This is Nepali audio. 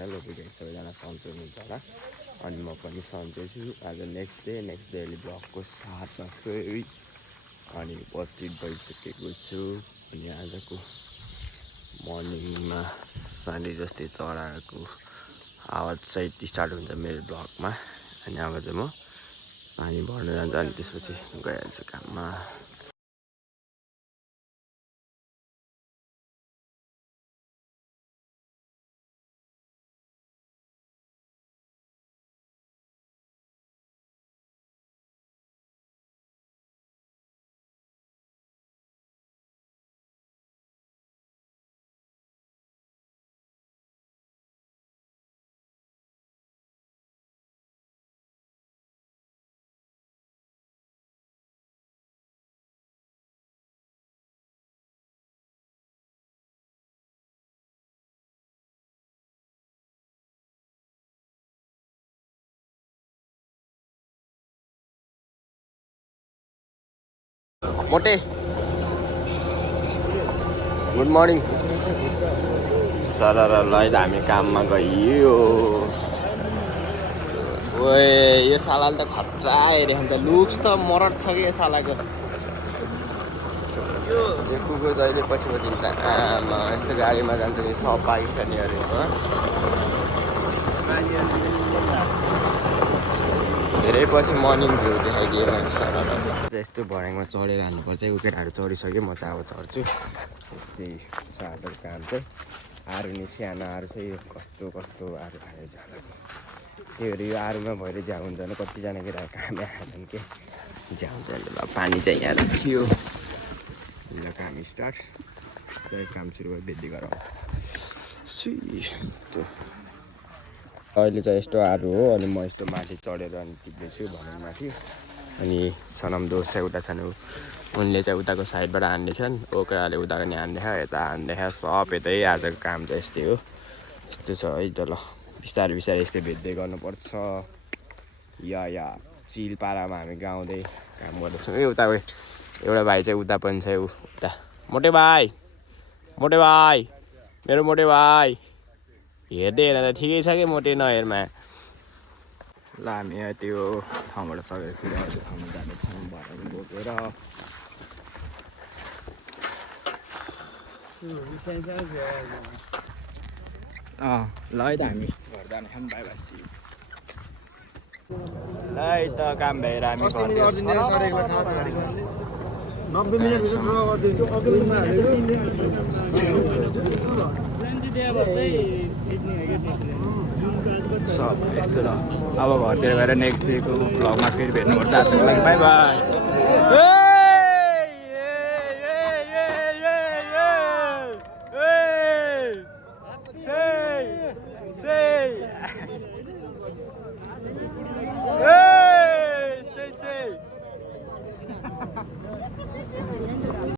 च्यानल ओके सबैजना सन्चो हुनुहुन्छ होला अनि म पनि सन्चै छु आज नेक्स्ट डेली ब्लगको साथमा फेरि अनि उपस्थित भइसकेको छु अनि आजको मर्निङमा साँढे जस्तै चराको आवाज सहित स्टार्ट हुन्छ मेरो ब्लगमा अनि अब चाहिँ म पानी भर्न जान्छु अनि त्यसपछि गइहाल्छु काममा मोटे गुड मर्निङ सर ल हामी काममा गइयो ओए यो सालाले त खतरा हेरे अन्त लुक्स त मरड छ कि यो सालाको यो कुकुर जहिले पछि हिँड्छ आमा यस्तो गाडीमा जान्छ कि सब पाकिस्तानीहरू धेरै पछि मर्निङ भ्यू देखाइदिएँ मैले सर यस्तो भर्याङमा चढेर हाल्नुपर्छ यो केटाहरू चढिसक्यो म चाहिँ अब चढ्छु त्यही छ आजको काम चाहिँ आरु नि सानो आरु चाहिँ कस्तो आरु खायो झालाको त्योहरू यो आरुमा भएर झ्याउ हुन्छ भने कतिजना केटाहरू कामै हाल्छन् के झ्याउ हुन्छ अहिले पानी चाहिँ यहाँ राखियो काम स्टार्ट त्यही काम सुरु भयो बेदी गरौँ अहिले चाहिँ यस्तो आरु हो अनि म यस्तो माथि चढेर अनि टिप्दैछु भनौँ माथि अनि सनम दोष चाहिँ उता छन् उनले चाहिँ उताको साइडबाट हान्दैछन् ओक्राले उताको नि हान्दैछ यता हान्दैछ सब यतै आजको काम चाहिँ यस्तै हो यस्तो छ है त ल बिस्तारै यस्तै भेट्दै गर्नुपर्छ या चिल पारामा हामी गाउँदै काम गर्दैछौँ ए उता एउटा भाइ चाहिँ उता पनि छ उता मोटे भाइ मेरो मोटे भाइ हेर्दै हेर्दा त ठिकै छ कि मोटे नहेरमा ल हामी त्यो ठाउँबाट सकेर फेरि अर्को ठाउँमा जाँदैछौँ भएर बोकेर ल है त हामी घर जानेछौँ बाई बाई है त काम भएर हामी सब यस्तो ल अब घरतिर गएर नेक्स्ट डेको भ्लगमा फेरि भेट्नुपर्छ आजको लागि बाई बाई